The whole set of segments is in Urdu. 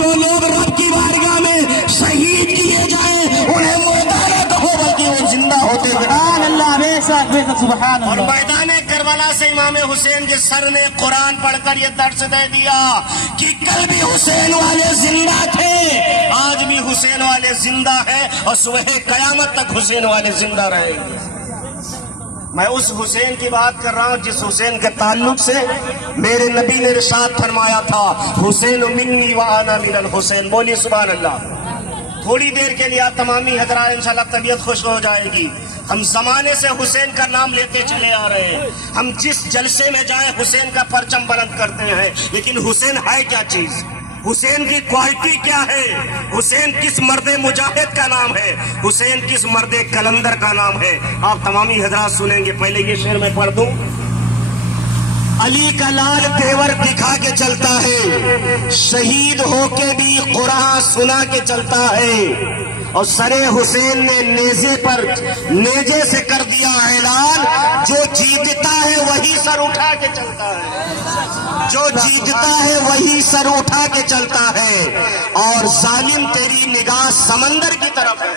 جو لوگ رب کی بارگاہ میں شہید کیے جائیں انہیں مردہ نہ کہو بلکہ وہ زندہ ہوتے ہیں۔ سبحان اللہ، بے شک بے شک، سبحان اور اللہ۔ میدان کربلا سے امام حسین کے سر نے قرآن پڑھ کر یہ درس دے دیا کہ کل بھی حسین والے زندہ تھے، آج بھی حسین والے زندہ ہیں، اور صبح قیامت تک حسین والے زندہ رہیں گے۔ میں اس حسین کی بات کر رہا ہوں جس حسین کے تعلق سے میرے نبی نے ارشاد فرمایا تھا، حسین منی وانا من الحسین۔ بولیے سبحان اللہ۔ تھوڑی دیر کے لیے آپ تمامی حضرات انشاءاللہ طبیعت خوش ہو جائے گی۔ ہم زمانے سے حسین کا نام لیتے چلے آ رہے ہیں، ہم جس جلسے میں جائیں حسین کا پرچم بلند کرتے ہیں، لیکن حسین ہے کیا چیز؟ حسین کی کوالٹی کیا ہے؟ حسین کس مرد مجاہد کا نام ہے؟ حسین کس مرد کلندر کا نام ہے؟ آپ تمامی حضرات سنیں گے۔ پہلے یہ شعر میں پڑھ دوں۔ علی کا لال تیور دکھا کے چلتا ہے، شہید ہو کے بھی قرآن سنا کے چلتا ہے، اور سر حسین نے نیزے سے کر دیا اعلان، جو جیتتا ہے وہی سر اٹھا کے چلتا ہے، جو جیتتا ہے وہی سر اٹھا کے چلتا ہے، اور ظالم تیری نگاہ سمندر کی طرف ہے،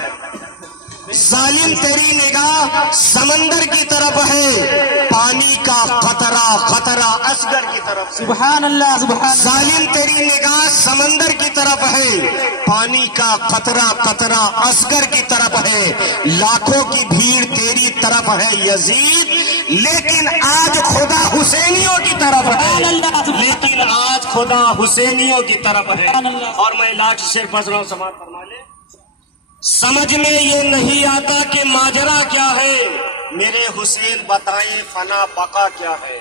ظالم تیری نگاہ سمندر کی طرف ہے، پانی کا قطرہ قطرہ اصغر کی طرف۔ سبحان اللہ، سبحان اللہ۔ ظالم تیری نگاہ سمندر کی طرف ہے، پانی کا قطرہ قطرہ اصغر کی طرف ہے، لاکھوں کی بھیڑ تیری طرف ہے یزید، لیکن آج خدا حسینیوں کی طرف ہے، لیکن آج خدا حسینیوں کی طرف ہے۔ اور میں لاسٹ سے پڑھ رہا ہوں، سماعت فرما لیں۔ سمجھ میں یہ نہیں آتا کہ ماجرا کیا ہے، میرے حسین بتائیں فنا بقا کیا ہے۔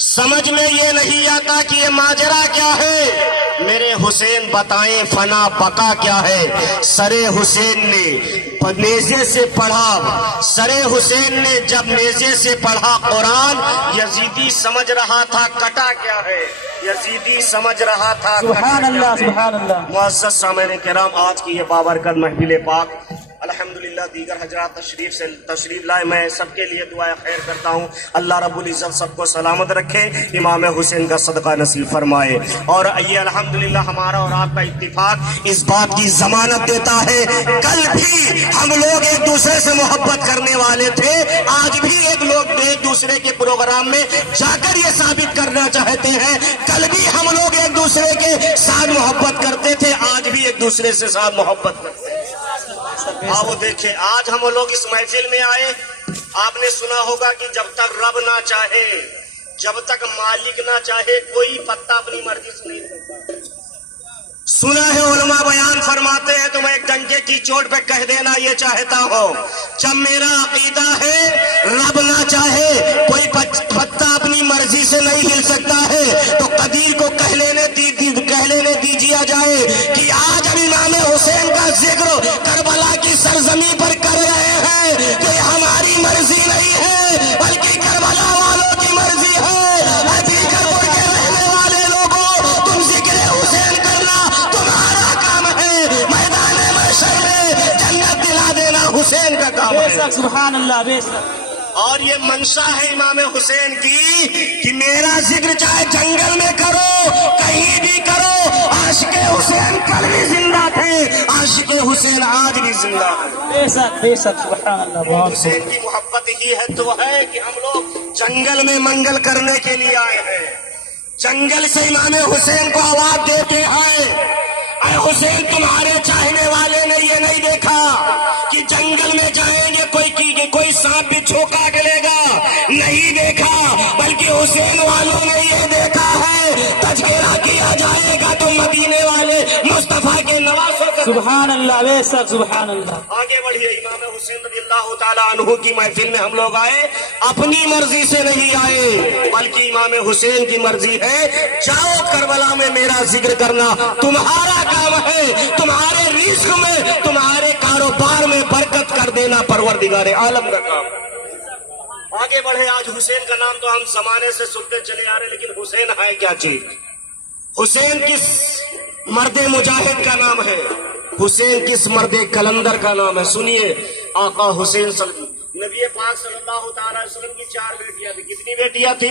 سمجھ میں یہ نہیں آتا کہ یہ ماجرا کیا ہے، میرے حسین بتائیں فنا بقا کیا ہے۔ سر حسین نے نیزے سے پڑھا، سر حسین نے جب نیزے سے پڑھا قرآن، یزیدی سمجھ رہا تھا کٹا کیا ہے، یزیدی سمجھ رہا تھا سبحان اللہ، سبحان اللہ۔ معزز سامعین کرام، آج کی یہ بابرکت محفل پاک الحمدللہ دیگر حضرات تشریف لائے، میں سب کے لیے دعائیں خیر کرتا ہوں، اللہ رب العزت سب کو سلامت رکھے، امام حسین کا صدقہ نصیب فرمائے۔ اور یہ الحمدللہ ہمارا اور آپ کا اتفاق اس بات کی ضمانت دیتا ہے، کل بھی ہم لوگ ایک دوسرے سے محبت کرنے والے تھے، آج بھی ایک دوسرے کے پروگرام میں جا کر یہ ثابت کرنا چاہتے ہیں، کل بھی ہم لوگ ایک دوسرے کے ساتھ محبت کرتے تھے، آج بھی ایک دوسرے سے ساتھ محبت کرتے ہیں۔ وہ دیکھیں، آج ہم لوگ اس محفل میں آئے، آپ نے سنا ہوگا کہ جب تک رب نہ چاہے، جب تک مالک نہ چاہے، کوئی پتا اپنی مرضی سے نہیں کرتا۔ سنا ہے علماء بیان فرماتے ہیں، تو میں ایک ڈنڈے کی چوٹ پہ کہہ دینا یہ چاہتا ہوں، جب میرا عقیدہ ہے رب نہ چاہے کوئی پتا اپنی مرضی سے نہیں ہل سکتا ہے، تو قدیر کو کہہ لینے دیجیے جائے کہ آج ہم امام حسین کا ذکر کربلا کی سرزمین پر کر رہے ہیں، کہ ہماری مرضی نہیں ہے بلکہ کربلا والوں کی مرضی ہے۔ عزیزپور کے رہنے والے لوگوں، تم ذکر حسین کرنا تمہارا کام ہے، میدان محشر میں جنت دلا دینا حسین کا کام بے ہے۔ شک، سبحان اللہ، بے شک۔ اور یہ منشا ہے امام حسین کی کہ میرا ذکر چاہے جنگل میں کرو، کہیں بھی کرو، عاشق حسین کل بھی زندہ تھے، عاشق حسین آج بھی زندہ ہے۔ بے شک، بے شک، سبحان اللہ، بہت حسین کی محبت ہی ہے تو ہے کہ ہم لوگ جنگل میں منگل کرنے کے لیے آئے ہیں، جنگل سے امام حسین کو آواز دیتے ہیں، اے حسین تمہارے چاہنے والے نے یہ نہیں دیکھا کہ جنگل میں جائیں گے کوئی سانپ بھی چھوکا گلے گا، نہیں دیکھا، بلکہ حسین والوں نے یہ دیکھا ہے تذکرہ کیا جائے گا تو مدینے والے مصطفیٰ کے نواسوں کا۔ سبحان اللہ، بے شک، سبحان اللہ۔ آگے بڑھیے، امام حسین رضی اللہ تعالیٰ عنہ کی محفل میں ہم لوگ آئے، اپنی مرضی سے نہیں آئے بلکہ امام حسین کی مرضی ہے، جاؤ کربلا میں میرا ذکر کرنا تمہارا کام ہے، تمہارے رزق میں، تمہارے کاروبار میں برکت کر دینا پروردگار عالم کا کام ہے۔ آگے بڑھے، آج حسین کا نام تو ہم زمانے سے سنتے چلے آ رہے، لیکن حسین ہے کیا چیز؟ حسین کس مرد مجاہد کا نام ہے؟ حسین کس مرد کلندر کا نام ہے؟ سنیے، آقا حسین نبی پاک صلی اللہ تعالی وسلم کی 4 بیٹیاں تھی، کتنی بیٹیاں تھی؟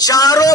4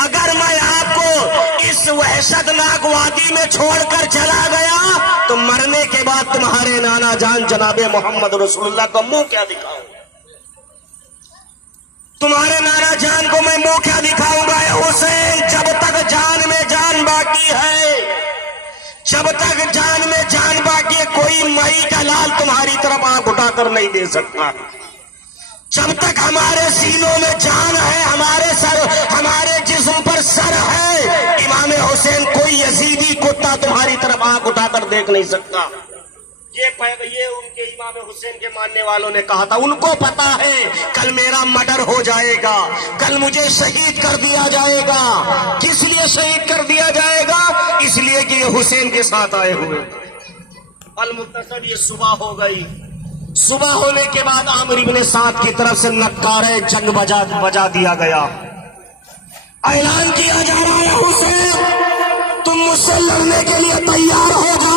اگر میں آپ کو اس وحشتناک وادی میں چھوڑ کر چلا گیا تو مرنے کے بعد تمہارے نانا جان جناب محمد رسول اللہ کا منہ کیا دکھاؤں؟ تمہارے نانا جان کو میں منہ کیا دکھاؤں گا؟ اے حسین، جب تک جان میں جان باقی ہے، جب تک جان میں جان باقی ہے، کوئی مائی کا لال تمہاری طرف آنکھ اٹھا کر نہیں دے سکتا۔ جب تک ہمارے سینوں میں جان ہے، ہمارے جسم پر سر ہے، امام حسین کوئی یزیدی کتا تمہاری طرف آنکھ اٹھا کر دیکھ نہیں سکتا۔ یہ ان کے امام حسین کے ماننے والوں نے کہا تھا، ان کو پتا ہے کل میرا مرڈر ہو جائے گا، کل مجھے شہید کر دیا جائے گا۔ کس لیے شہید کر دیا جائے گا؟ اس لیے کہ یہ حسین کے ساتھ آئے ہوئے۔ المختصر یہ صبح ہو گئی۔ صبح ہونے کے بعد عامر بن سعد کی طرف سے نکارے جنگ بجا دیا گیا۔ اعلان کیا جا رہا ہے، حسین تم مجھ سے لڑنے کے لیے تیار ہو جاؤ۔